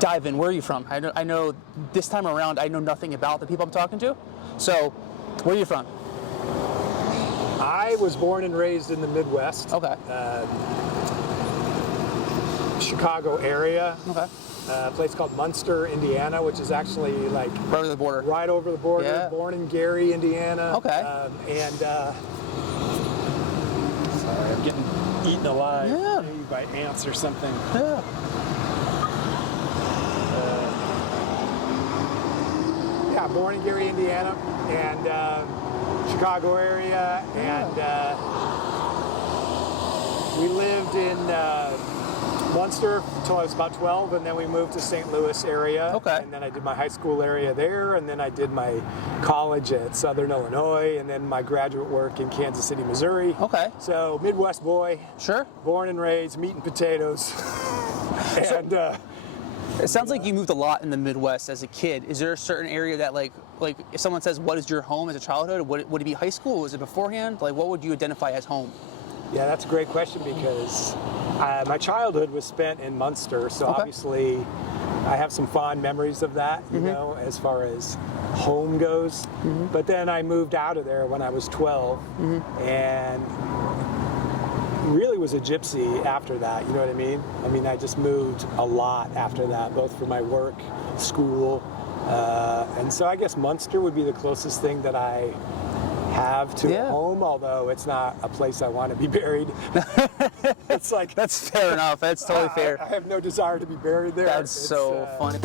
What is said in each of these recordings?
Dive in. Where are you from? I know this time around I know nothing about the people I'm talking to. So, where are you from? I was born and raised in the Midwest. Okay. Chicago area. Okay. A place called Munster, Indiana, which is actually like Right over the border. right over the border. Yeah. Born in Gary, Indiana. Okay. Sorry, I'm getting eaten alive Yeah. maybe by ants or something. Yeah. Yeah, born in Gary, Indiana, and Chicago area, and we lived in Munster until I was about 12, and then we moved to St. Louis area. Okay. And then I did my high school area there, and then I did my college at Southern Illinois, and then my graduate work in Kansas City, Missouri. Okay. So Midwest boy, Sure. born and raised, meat and potatoes, and. It sounds like you moved a lot in the Midwest as a kid. Is there a certain area that like if someone says what is your home as a childhood, would it be high school? Was it beforehand? Like what would you identify as home? Yeah, that's a great question because my childhood was spent in Munster, so Okay. obviously I have some fond memories of that, you know, as far as home goes. But then I moved out of there when I was 12 and really was a gypsy after that, you know what I mean? I mean, I just moved a lot after that, both for my work, school, and so I guess Munster would be the closest thing that I have to a home, although it's not a place I want to be buried. It's like That's fair enough. That's totally fair. I have no desire to be buried there. That's so funny.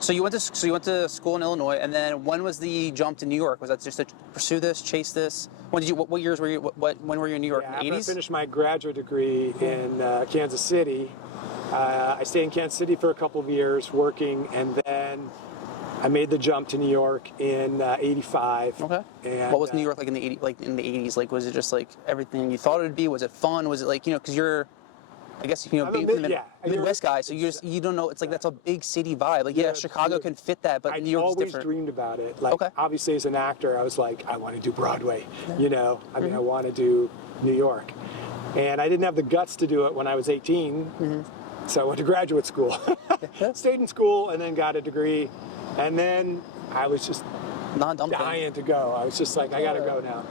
So you went to school in Illinois, and then when was the jump to New York? Was that just to pursue this, chase this? When did you? What years were you? When were you in New York? Yeah, In the after 80s? I finished my graduate degree in Kansas City, I stayed in Kansas City for a couple of years working, and then I made the jump to New York in '85. Okay. And, What was New York like in the 80s? Like, was it just like everything you thought it would be? Was it fun? Was it like, because you're, I guess, I'm a being from the yeah, Midwest guy, so you don't know. It's like that's a big city vibe. Like, yeah, Chicago can fit that, but I New York's always different. dreamed about it. Like, Okay. obviously, as an actor, I was like, I want to do Broadway. You know, I mean, I want to do New York, and I didn't have the guts to do it when I was 18. So I went to graduate school, stayed in school, and then got a degree, and then I was just Not dumb thing. dying to go. I was just like, I got to go now.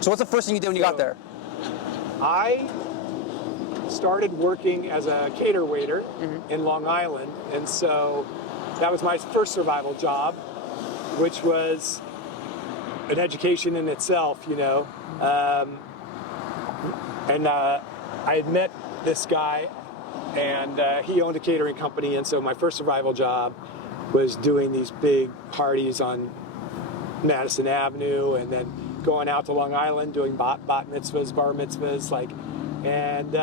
So what's the first thing you did when you got there? I started working as a cater waiter in Long Island, and so that was my first survival job, which was an education in itself, you know. I had met this guy, and he owned a catering company, and so my first survival job was doing these big parties on Madison Avenue, and then going out to Long Island doing bat mitzvahs, bar mitzvahs, and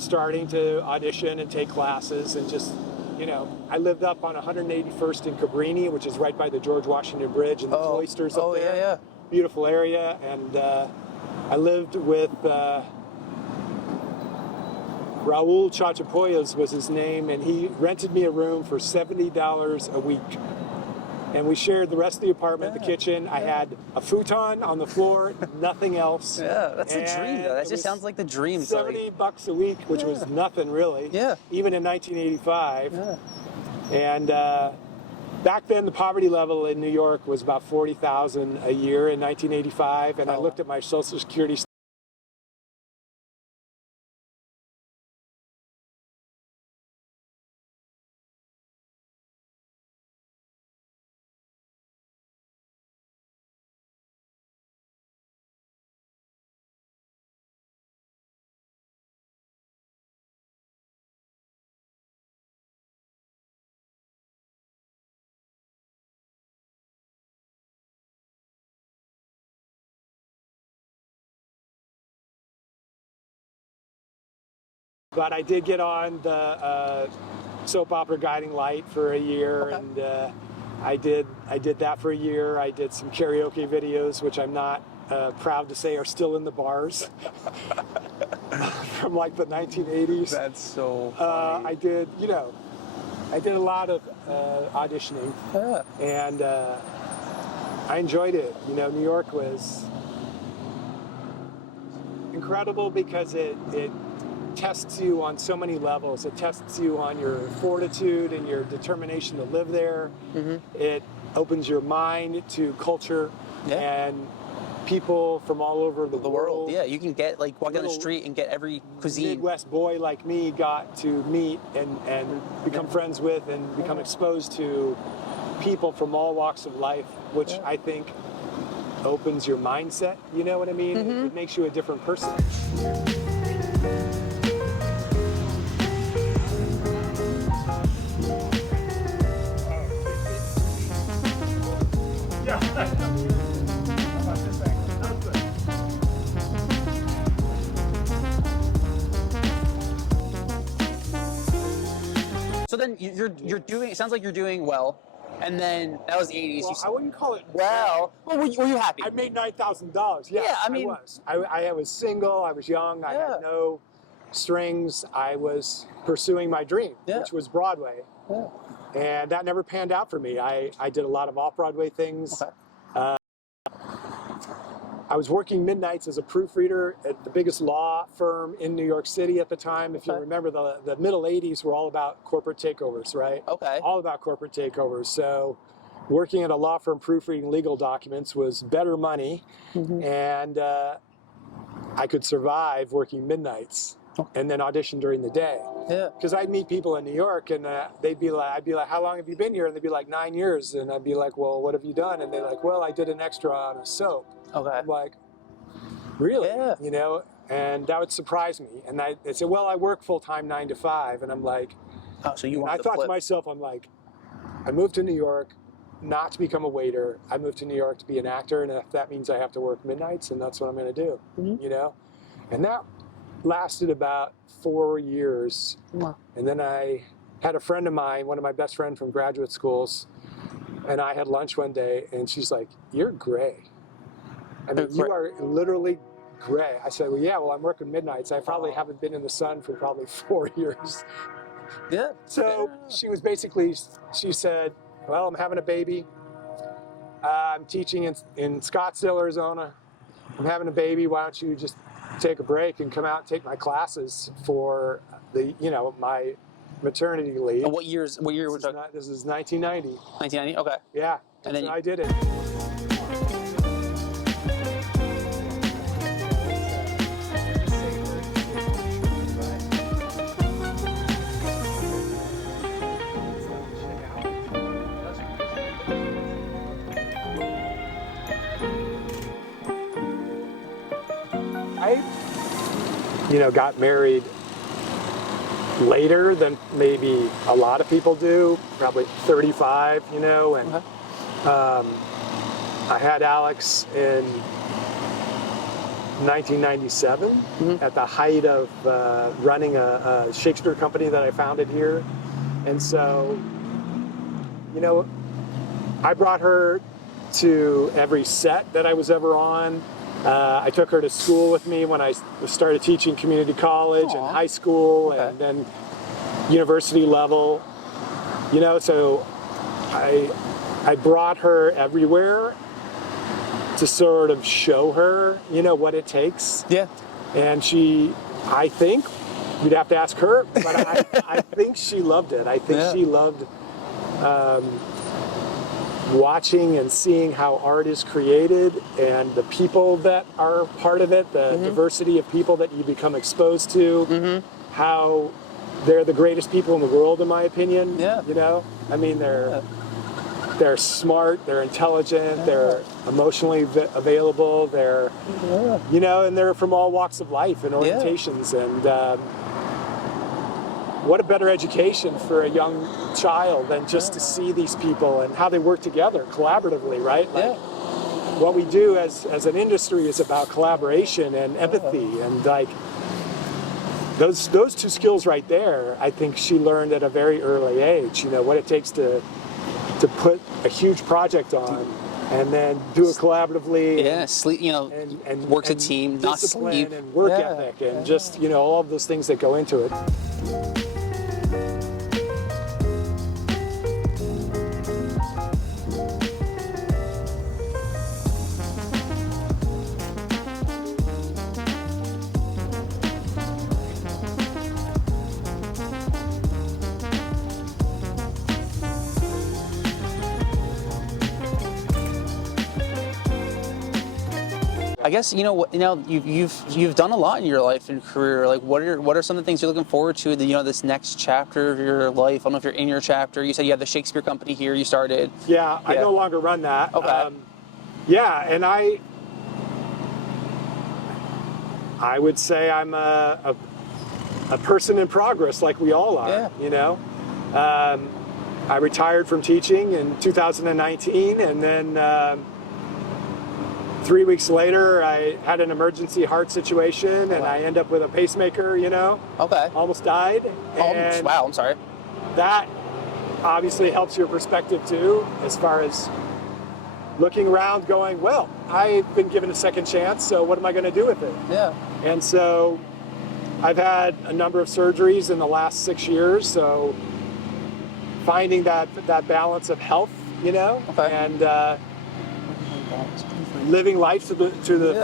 starting to audition and take classes, and just, you know, I lived up on 181st in Cabrini, which is right by the George Washington Bridge, and the cloisters up there. Yeah. Beautiful area, and I lived with Raul Chachapoyas was his name, and he rented me a room for $70 a week. And we shared the rest of the apartment, the kitchen. I had a futon on the floor, nothing else. Yeah, that's the dream, though. That And it just was sounds like the dream. It's $70 a week, which was nothing really. Yeah. Even in 1985. Yeah. And back then, the poverty level in New York was about $40,000 a year in 1985. And I looked at my Social Security statement. But I did get on the soap opera Guiding Light for a year, and I did that for a year. I did some karaoke videos, which I'm not proud to say are still in the bars from like the 1980s. That's so funny. I did a lot of auditioning, and I enjoyed it. You know, New York was incredible because it tests you on so many levels. It tests you on your fortitude and your determination to live there. It opens your mind to culture and people from all over the world. Yeah, you can get walk down the street and get every cuisine. Midwest boy like me got to meet and become friends with and become exposed to people from all walks of life, which I think opens your mindset. You know what I mean? It makes you a different person. So then you're doing. It sounds like you're doing well, and then that was the 80s. Well, I wouldn't call it well. Were you happy? I made $9,000. Yes, Yeah, I mean, I was single. I was young. I had no strings. I was pursuing my dream, which was Broadway, and that never panned out for me. I did a lot of off-Broadway things. I was working midnights as a proofreader at the biggest law firm in New York City at the time. If you remember, the middle 80s were all about corporate takeovers, right? All about corporate takeovers. So working at a law firm proofreading legal documents was better money, and I could survive working midnights and then audition during the day. Because I'd meet people in New York, and I'd be like, how long have you been here? And they'd be like, 9 years. And I'd be like, well, what have you done? And they're like, well, I did an extra on a soap. I'm like, really? You know, and that would surprise me. And they said, well, I work full-time 9 to 5. And I'm like, oh, so you want I thought to myself, I'm like, I moved to New York not to become a waiter. I moved to New York to be an actor, and if that means I have to work midnights, and that's what I'm going to do, you know? And that lasted about 4 years. And then I had a friend of mine, one of my best friends from graduate schools, and I had lunch one day, and she's like, you're gray. I mean, you are literally gray. I said, well, yeah, well, I'm working midnights. I probably haven't been in the sun for probably 4 years. So she was basically, she said, well, I'm having a baby. I'm teaching in Scottsdale, Arizona. I'm having a baby. Why don't you just take a break and come out and take my classes for the, my maternity leave. What year was that? This is 1990. 1990, okay. Yeah, and then I did it. I, got married later than maybe a lot of people do, probably 35, and I had Alex in 1997 at the height of running a Shakespeare company that I founded here. And so, I brought her to every set that I was ever on. I took her to school with me when I started teaching community college and high school and then university level. So I brought her everywhere to sort of show her, what it takes. Yeah. And I think, you'd have to ask her, but I think she loved it. I think she loved watching and seeing how art is created and the people that are part of it, the diversity of people that you become exposed to, how they're the greatest people in the world, in my opinion. Yeah. I mean, they're smart, they're intelligent, they're emotionally available, they're, and they're from all walks of life and orientations. And what a better education for a young child than just to see these people and how they work together collaboratively, right? Like, what we do as an industry is about collaboration and empathy, and like those two skills right there, I think she learned at a very early age, what it takes to put a huge project on and then do it collaboratively. Yeah, sleep, and work as a team, not sleep. And work ethic and just, all of those things that go into it. I guess you've done a lot in your life and career. Like, what are some of the things you're looking forward to? This next chapter of your life. I don't know if you're in your chapter. You said you have the Shakespeare Company here. You started. Yeah, I no longer run that. Okay. And I would say I'm a person in progress, like we all are. Yeah. I retired from teaching in 2019, and then 3 weeks later, I had an emergency heart situation, and I end up with a pacemaker. Okay. Almost died. And wow, I'm sorry. that obviously helps your perspective too, as far as looking around going, well, I've been given a second chance, so what am I going to do with it? Yeah. And so I've had a number of surgeries in the last 6 years, so finding that balance of health, and living life to the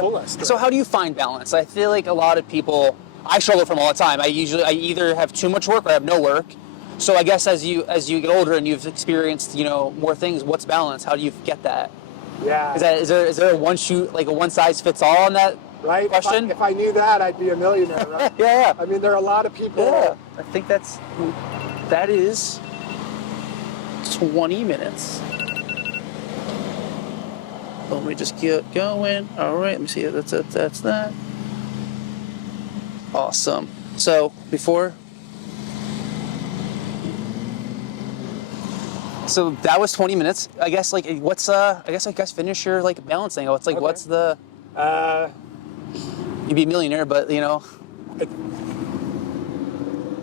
fullest. Right? So how do you find balance? I feel like a lot of people, I struggle from all the time. I either have too much work or I have no work. So I guess as you get older and you've experienced, more things, what's balance? How do you get that? Yeah. Is there a one size fits all on that right? question? If I knew that, I'd be a millionaire, right? Yeah. I mean, there are a lot of people. Yeah. I think that is 20 minutes. Let me just get going. All right, let me see. That's that. Awesome. So that was 20 minutes. I guess finish your balance thing. It's like, okay. What's the? You'd be a millionaire, but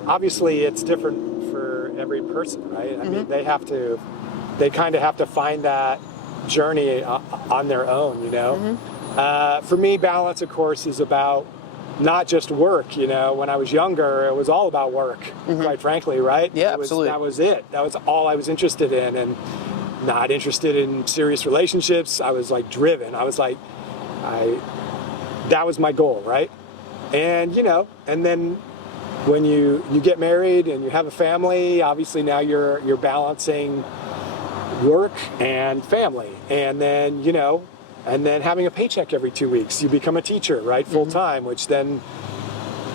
obviously it's different for every person, right? I mean, they kind of have to find that journey on their own, For me, balance, of course, is about not just work. When I was younger, it was all about work, quite frankly, right? Yeah, absolutely. That was it. That was all I was interested in, and not interested in serious relationships. I was driven. I was that was my goal, right? And and then when you get married and you have a family, obviously now you're balancing work and family, and then and then having a paycheck every 2 weeks. You become a teacher, right, full time, which then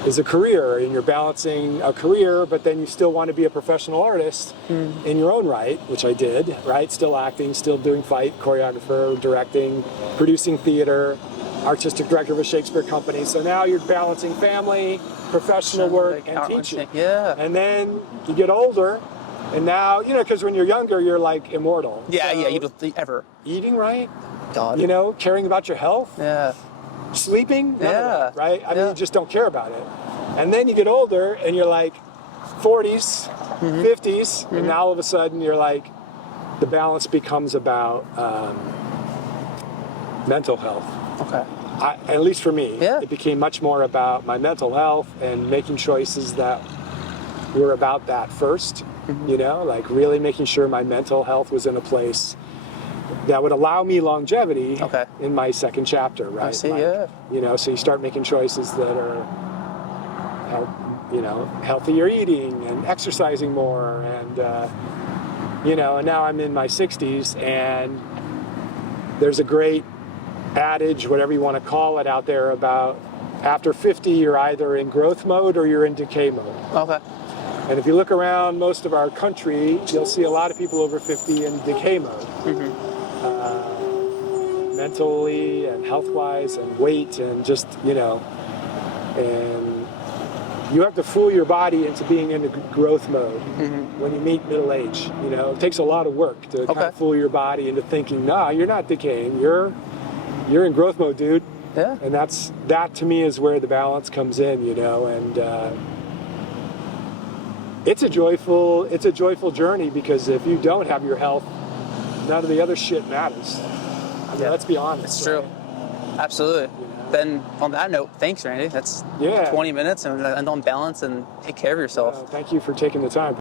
is a career, and you're balancing a career, but then you still want to be a professional artist in your own right, which I did, right? Still acting, still doing fight, choreographer, directing, producing theater, artistic director of a Shakespeare Company. So now you're balancing family, professional work, and teaching. Yeah. And then you get older. And now, because when you're younger, you're immortal. Yeah, so you don't ever. Eating right, God. Caring about your health. Yeah. Sleeping, none of that, right? I mean, you just don't care about it. And then you get older and you're 40s, 50s, and now all of a sudden you're the balance becomes about mental health. Okay. At least for me, it became much more about my mental health and making choices that were about that first. Really making sure my mental health was in a place that would allow me longevity Okay. in my second chapter, right? I see, Like, yeah. You know, so you start making choices that are, you know, healthier eating and exercising more, and you know, and now I'm in my 60s, and there's a great adage, whatever you want to call it, out there about after 50, you're either in growth mode or you're in decay mode. Okay. And if you look around most of our country, you'll see a lot of people over 50 in decay mode. Mentally and health-wise and weight and just, you know, and you have to fool your body into being in the growth mode when you meet middle age. You know, it takes a lot of work to kind of fool your body into thinking, nah, you're not decaying, you're in growth mode, dude. Yeah. And that to me is where the balance comes in, you know, and it's a joyful journey, because if you don't have your health, none of the other shit matters. I mean, let's be honest. It's true. Absolutely. You know? Then on that note, thanks, Randy. That's 20 minutes, and on balance, and take care of yourself. Thank you for taking the time.